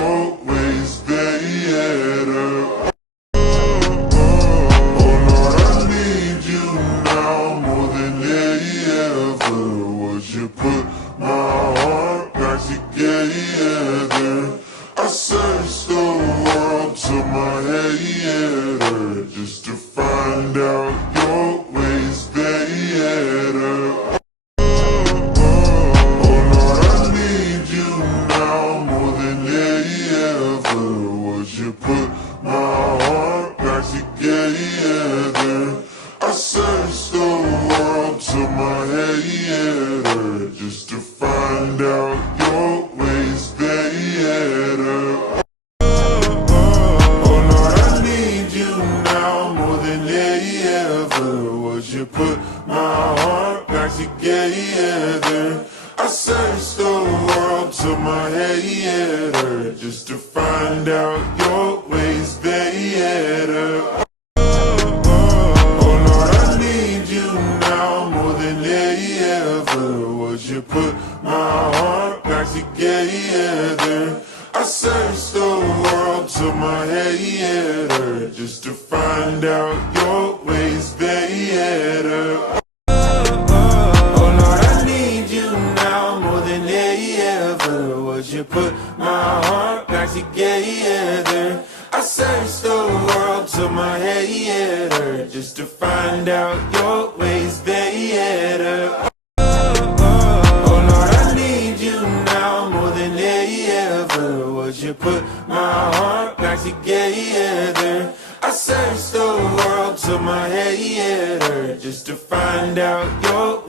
your ways better. Oh Lord, I need you now more than ever. Would you put my heart back together? I searched the world to my head just to find out your ways better. Oh Lord, I need you now more than ever. Would you put my heart back together? I searched the world to my head just to find out your ways better. Oh Lord, I need you now more than ever. Would you put my heart back together? I searched the world to my head just to find out your ways better. Oh Lord, I need you now more than ever. Would you put my heart back together? I searched the world to my head just to find out your ways better. Oh Lord, I need you now more than ever. Would you put my heart back together? I searched the world to my head just to find out your ways better. Oh Lord, I need you now more than ever. Would you put my heart back together? I searched the world to my head just to find out your